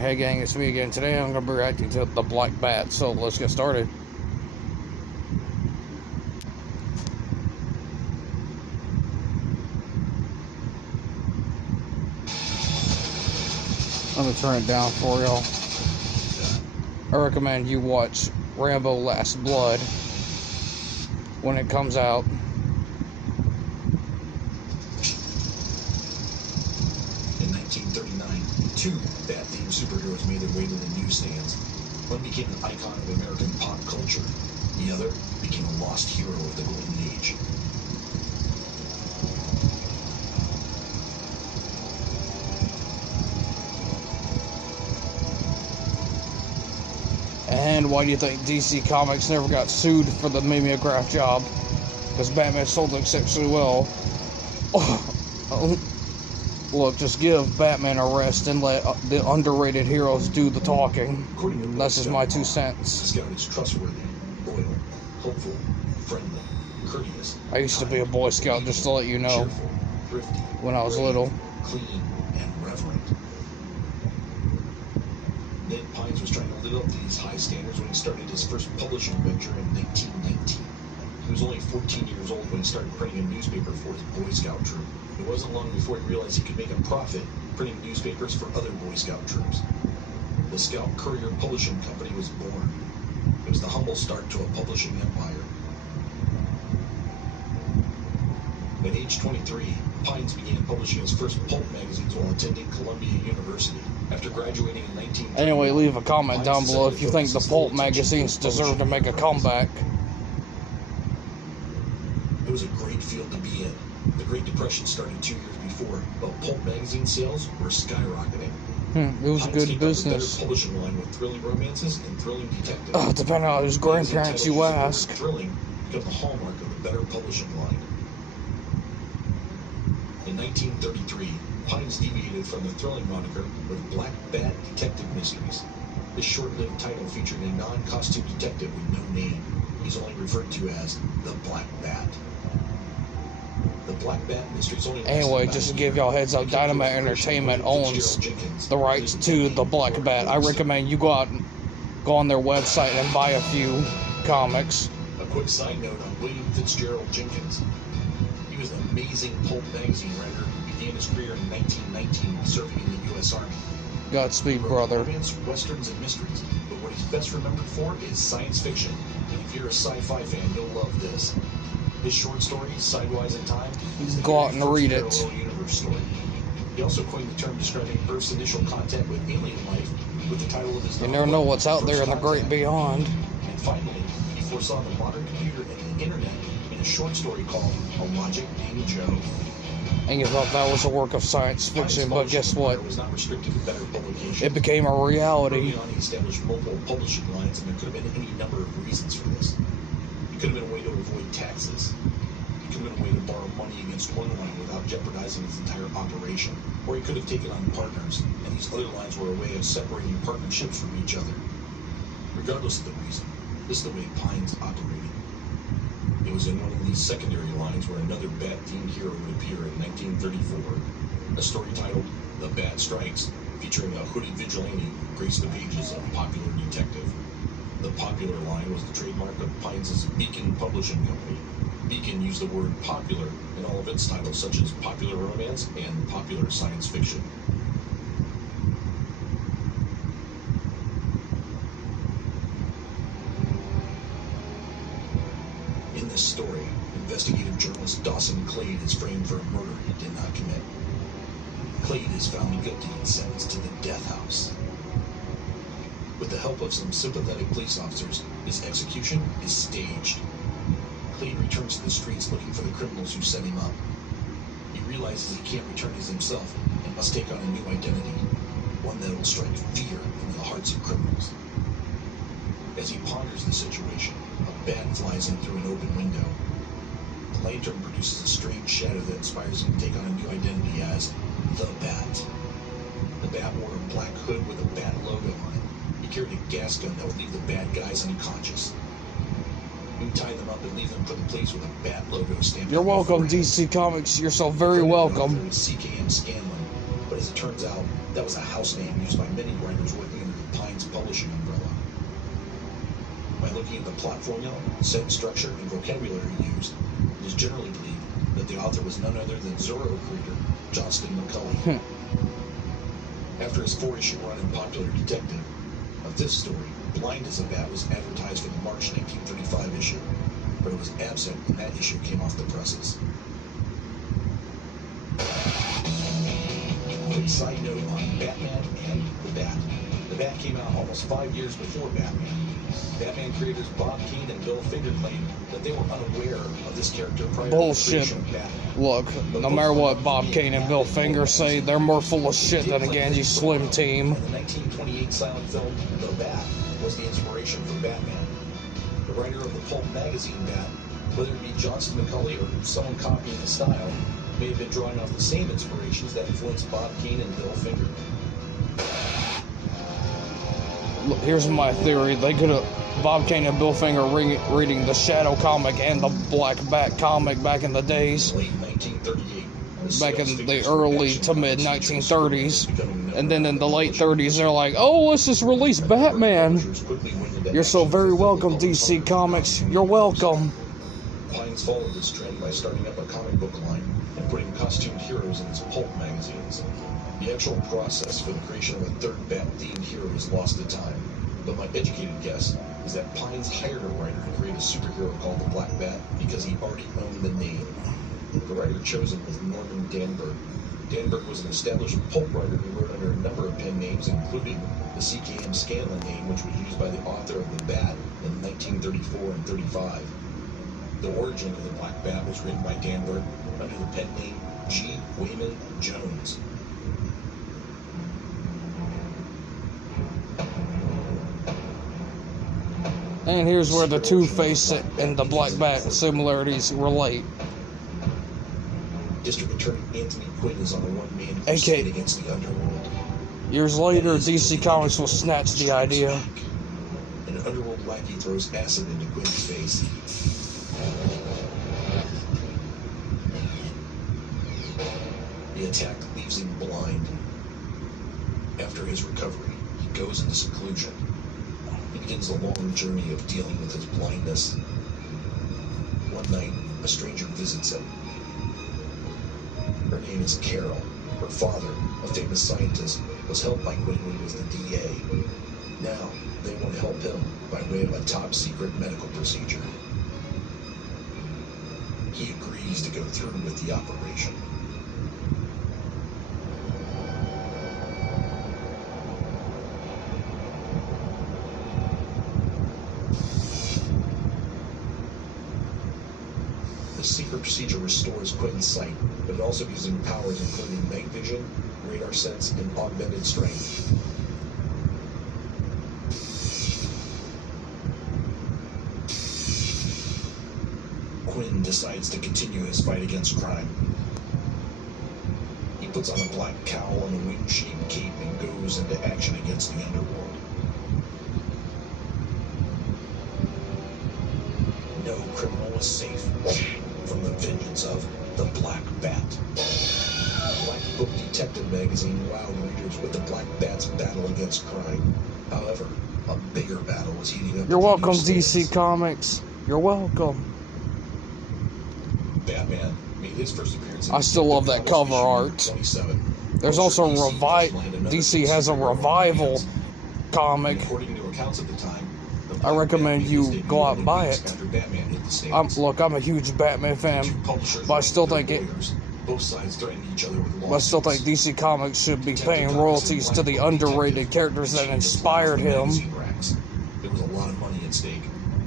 Hey gang, it's me again. Today I'm going to be reacting to The Black Bat, so let's get started. I'm going to turn it down for y'all. I recommend you watch Rambo Last Blood when it comes out. In 1939, two Bat-themed superheroes made their way to the newsstands. One became an icon of American pop culture. The other became a lost hero of the Golden Age. And why do you think DC Comics never got sued for the mimeograph job? Because Batman sold exceptionally well. Look, just give Batman a rest and let the underrated heroes do the talking. That's just my 2 cents. The Scout is trustworthy, loyal, hopeful, friendly, courteous. I used to be a Boy Scout, just to let you know, cheerful, thrifty, when I was little. Clean and reverent. Ned Pines was trying to live up to these high standards when he started his first publishing venture in 1919. He was only 14 years old when he started printing a newspaper for his Boy Scout troop. It wasn't long before he realized he could make a profit printing newspapers for other Boy Scout troops. The Scout Courier Publishing Company was born. It was the humble start to a publishing empire. At age 23, Pines began publishing his first pulp magazines while attending Columbia University. After graduating in 1930, Anyway, leave a comment down below if you think the pulp magazines deserve to make a comeback. It was a great field to be in. The Great Depression started 2 years before, but pulp magazine sales were skyrocketing. It was a good business. A publishing line with thrilling romances and thrilling detectives. Depending on whose grandparents you ask. Thrilling became the hallmark of the better publishing line. In 1933, Pines deviated from the thrilling moniker with Black Bat Detective Mysteries. This short-lived title featured a non-costume detective with no name. He's only referred to as the Black Bat. The Black Bat Mysteries only Anyway, just to give y'all heads up, Dynamite Entertainment owns the rights to the Black Bat. I recommend you go on their website and buy a few comics. A quick side note on William Fitzgerald Jenkins. He was an amazing pulp magazine writer who began his career in 1919 while serving in the U.S. Army. Godspeed, brother. Romance, westerns, and mysteries, but what he's best remembered for is science fiction. And if you're a sci-fi fan, you'll love this. His short story, Sidewise in Time, is the go out and read it. Universe story. He also coined the term describing Earth's initial contact with alien life with the title of his novel. You never know what's out there in the great beyond. And finally, he foresaw the modern computer and the internet in a short story called A Logic Named Joe. And you thought that was a work of science fiction, but guess what? Was not restricted to better publication. It became a reality. Early on, he established multiple publishing lines, and there could have been any number of reasons for this. It could have been a way to avoid taxes. It could have been a way to borrow money against one line without jeopardizing his entire operation. Or he could have taken on partners, and these other lines were a way of separating partnerships from each other. Regardless of the reason, this is the way Pines operated. It was in one of these secondary lines where another Bat-themed hero would appear in 1934. A story titled The Bat Strikes, featuring a hooded vigilante who graced the pages of Popular Detective. The Popular line was the trademark of Pines' Beacon Publishing Company. Beacon used the word popular in all of its titles, such as popular romance and popular science fiction. In this story, investigative journalist Dawson Clade is framed for a murder he did not commit. Clade is found guilty and sentenced to the death house. With the help of some sympathetic police officers, his execution is staged. Clade returns to the streets looking for the criminals who set him up. He realizes he can't return as himself and must take on a new identity, one that will strike fear into the hearts of criminals. As he ponders the situation, a bat flies in through an open window. The lantern produces a strange shadow that inspires him to take on a new identity as the Bat. The Bat wore a black hood with a Bat logo on it. He carried a gas gun that would leave the bad guys unconscious. He would tie them up and leave them for the police with a Bat logo stamped. You're welcome, DC Comics. You're so very welcome. C.K.M. Scanlon, but As it turns out, that was a house name used by many writers working under the Pines publishing umbrella. By looking at the plot formula, sentence structure, and vocabulary used, it is generally believed that the author was none other than Zorro creator Johnston McCulley. After his 4-issue run in Popular Detective, a 5th story, Blind as a Bat, was advertised for the March 1935 issue, but it was absent when that issue came off the presses. Quick side note on Batman and the Bat. The Bat came out almost 5 years before Batman. Batman creators Bob Kane and Bill Finger claimed that they were unaware of this character prior to the Bullshit. creation of Batman. Look, no matter what Bob Kane and Bill Finger say, they're more full of shit than a Ganji Slim team. The 1928 silent film The Bat was the inspiration for Batman. The writer of the pulp magazine Bat, whether it be Johnston McCulley or someone copying his style, may have been drawing off the same inspirations that influenced Bob Kane and Bill Finger. Look, here's my theory. They could have Bob Kane and Bill Finger reading the Shadow comic and the Black Bat comic back in the days. Late 1938. Back in the early to mid 1930s, and then in the late 30s they're like, oh, let's just release Batman. You're so very welcome, DC Comics. You're welcome. Pines followed this trend by starting up a comic book line and putting costumed heroes in its pulp magazines. The actual process for the creation of a third Bat-themed hero is lost to time, but my educated guess is that Pines hired a writer to create a superhero called the Black Bat because he already owned the name. The writer chosen was Norman Danberg. Danberg was an established pulp writer who wrote under a number of pen names, including the C.K.M. Scanlon name, which was used by the author of The Bat in 1934 and 35. The origin of the Black Bat was written by Danberg under the pen name G. Wayman Jones. And here's where the Two-Face and the Black Bat similarities relate. District Attorney Anthony Quinn is on a one-man AK. crusade against the underworld. Years later, DC Comics will snatch the idea. An underworld lackey throws acid into Quinn's face. The attack leaves him blind. After his recovery, he goes into seclusion. He begins a long journey of dealing with his blindness. One night, a stranger visits him. Her name is Carol. Her father, a famous scientist, was helped by Quinn when he was the DA. Now, they want to help him by way of a top-secret medical procedure. He agrees to go through with the operation. The secret procedure restores Quinn's sight, but it also gives him powers including night vision, radar sense, and augmented strength. Quinn decides to continue his fight against crime. He puts on a black cowl and a wing-shaped cape and goes into action against the underworld. No criminal is safe from the vengeance of the Black Bat. Black Book Detective magazine wowed readers with the Black Bat's battle against crime. However, a bigger battle was heating up. You're welcome, DC Comics. You're welcome. Batman made his first appearance in I still love that cover art. 27. There's also a DC has a revival comic. According to accounts at the time, the I recommend Batman you made his go out and debut buy weeks it. after Batman hit the stands. Look, I'm a huge Batman fan, Two publishers but I still were think it. lawyers. Both sides threatened each other with But I still think lawsuits. DC Comics should be paying royalties to the underrated characters that inspired him. Magazine racks. There was a lot of money at stake,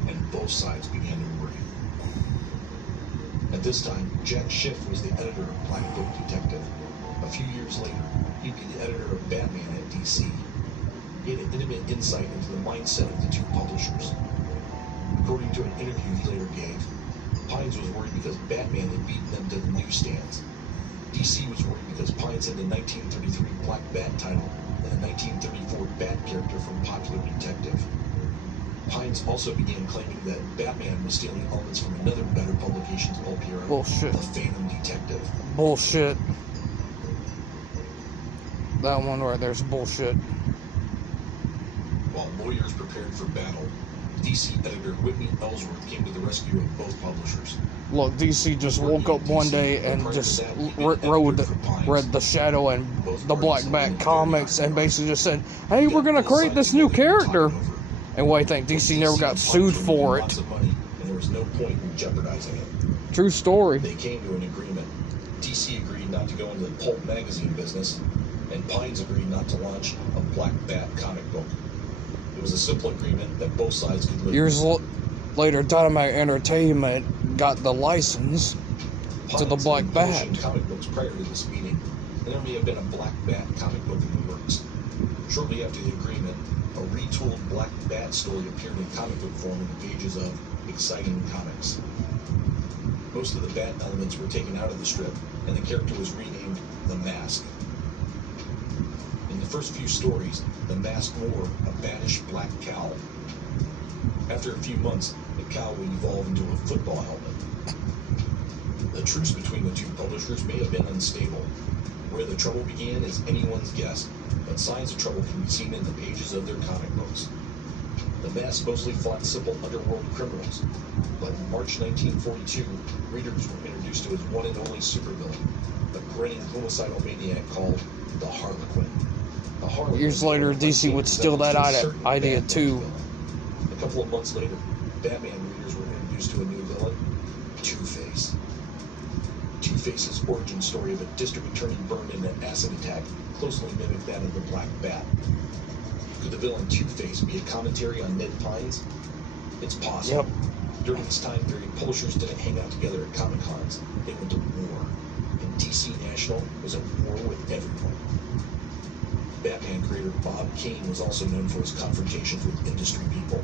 and both sides began to worry. At this time, Jack Schiff was the editor of Black Book Detective. A few years later, he'd be the editor of Batman at DC. He had an intimate insight into the mindset of the two publishers. According to an interview he later gave, Pines was worried because Batman had beaten them to the newsstands. DC was worried because Pines had the 1933 Black Bat title and the 1934 Bat character from Popular Detective. Pines also began claiming that Batman was stealing elements from another better publication's pulp hero, Bullshit. the Phantom Detective. Bullshit. That one right there's bullshit. While lawyers prepared for battle, DC editor Whitney Ellsworth came to the rescue of both publishers. Look, DC just woke up one day and just read the Shadow and the Black Bat comics and basically just said, hey, we're going to create this new character. And what do you think? DC never got sued for it. And there was no point in jeopardizing it. True story. They came to an agreement. DC agreed not to go into the pulp magazine business, and Pines agreed not to launch a Black Bat comic book. It was a simple agreement that both sides could live Years later, Dynamite Entertainment got the license to the Black Bat. Comic books prior to this meeting, and there may have been a Black Bat comic book in the works. Shortly after the agreement, a retooled Black Bat story appeared in comic book form in the pages of Exciting Comics. Most of the Bat elements were taken out of the strip, and the character was renamed The Mask. In the first few stories, the Mask wore a banish black cowl. After a few months, the cowl would evolve into a football helmet. The truce between the two publishers may have been unstable. Where the trouble began is anyone's guess, but signs of trouble can be seen in the pages of their comic books. The Mask mostly fought simple underworld criminals, but in March 1942, readers were introduced to his one and only supervillain, a grinning homicidal maniac called the Harlequin. Years later, DC would steal that idea too. A couple of months later, Batman readers were introduced to a new villain, Two-Face. Two-Face's origin story of a district attorney burned in an acid attack closely mimicked that of the Black Bat. Could the villain Two-Face be a commentary on Ned Pines? It's possible. Yep. During this time period, publishers didn't hang out together at Comic-Cons. They went to war. And DC National was at war with everyone. Batman creator Bob Kane was also known for his confrontations with industry people.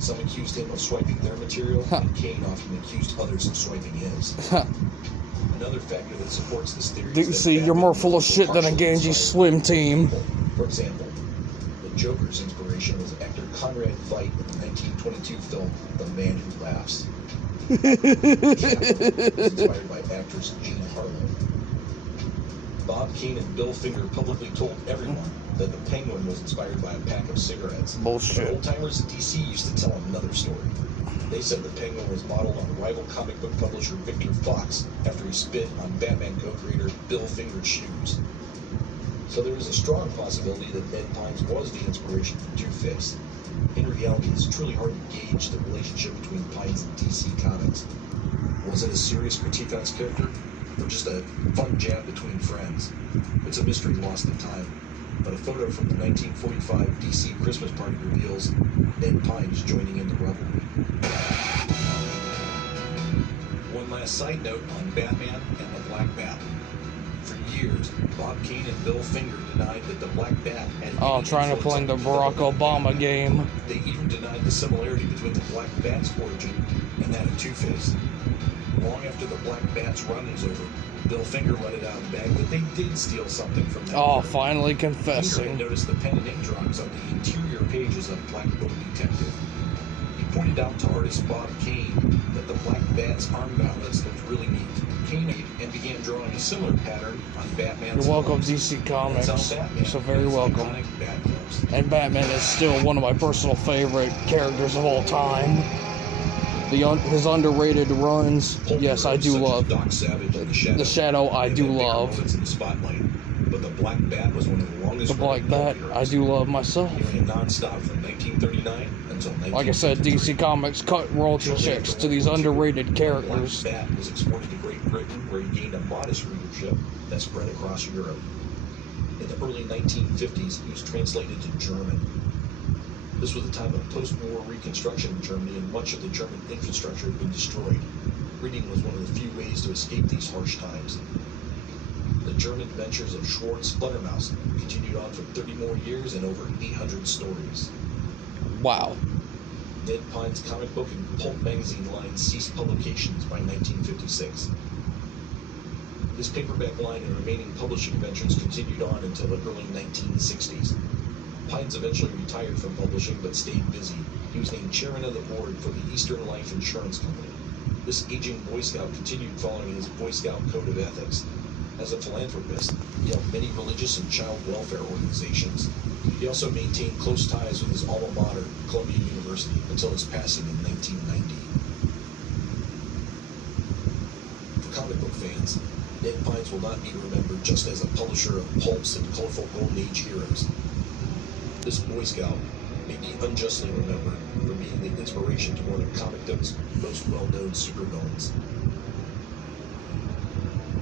Some accused him of swiping their material, and Kane often accused others of swiping his. Another factor that supports this theory is that DC, you're more full of shit than a Ganji Slim team. For example, the Joker's inspiration was actor Conrad Veidt in the 1922 film The Man Who Laughs. Catwoman was inspired by actress Jean Harlow. Bob Kane and Bill Finger publicly told everyone that the Penguin was inspired by a pack of cigarettes. Bullshit. But old-timers at DC used to tell another story. They said the Penguin was modeled on rival comic book publisher Victor Fox after he spit on Batman co-creator Bill Finger's shoes. So there is a strong possibility that Ned Pines was the inspiration for Two-Face. In reality, it's truly hard to gauge the relationship between Pines and DC Comics. Was it a serious critique on his character, or just a fun jab between friends? It's a mystery lost in time, but a photo from the 1945 DC Christmas party reveals Ned Pines joining in the revelry. One last side note on Batman and the Black Bat. For years, Bob Kane and Bill Finger denied that the Black Bat had Oh, trying to play the Barack Obama game. They even denied the similarity between the Black Bat's origin and that of Two-Face. Long after the Black Bat's run was over, Bill Finger let it out of the bag that they did steal something from that. Oh, book. finally Finger confessing. had noticed the pen and ink drawings on the interior pages of Black Book Detective. He pointed out to artist Bob Kane that the Black Bat's arm gauntlets looked really neat. Kane and began drawing a similar pattern on Batman's You're welcome, gloves. DC Comics. That's how Batman So very has welcome. iconic bat gloves. And Batman is still one of my personal favorite characters of all time. His underrated runs, yes, I do love. Doc Savage and The Shadow, I do They had bigger love. moments in the spotlight, but the Black Bat was one of the longest. The Black Bat, I do love myself. Ran nonstop from 1939 until 1953. Like I said, DC Comics cut royalty checks to these underrated characters. The Black Bat was exported to Great Britain, where he gained a modest readership that spread across Europe. In the early 1950s, he was translated to German. This was a time of post-war reconstruction in Germany, and much of the German infrastructure had been destroyed. Reading was one of the few ways to escape these harsh times. The German adventures of Schwartz Fledermaus continued on for 30 more years and over 800 stories. Wow. Ned Pines' comic book and pulp magazine line ceased publications by 1956. His paperback line and remaining publishing ventures continued on until the early 1960s. Pines eventually retired from publishing but stayed busy. He was named chairman of the board for the Eastern Life Insurance Company. This aging Boy Scout continued following his Boy Scout code of ethics. As a philanthropist, he helped many religious and child welfare organizations. He also maintained close ties with his alma mater, Columbia University, until his passing in 1990. For comic book fans, Ned Pines will not be remembered just as a publisher of pulps and colorful Golden Age heroes. This Boy Scout may be unjustly remembered for being the inspiration to one of Comicdom's most well-known supervillains.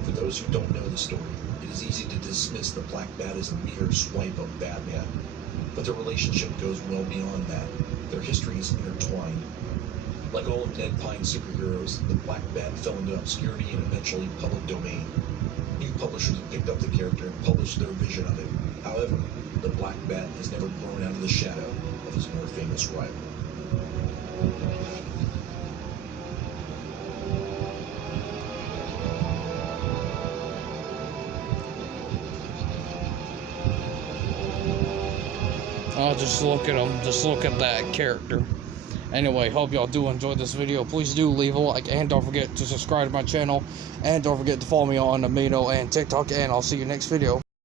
For those who don't know the story, it is easy to dismiss the Black Bat as a mere swipe of Batman, but their relationship goes well beyond that. Their history is intertwined. Like all of Ned Pine's superheroes, the Black Bat fell into obscurity and eventually public domain. New publishers picked up the character and published their vision of it. However, the Black Bat has never grown out of the shadow of his more famous rival. Just look at him. Just look at that character. Anyway, hope y'all do enjoy this video. Please do leave a like, and don't forget to subscribe to my channel, and don't forget to follow me on Amino and TikTok, and I'll see you next video.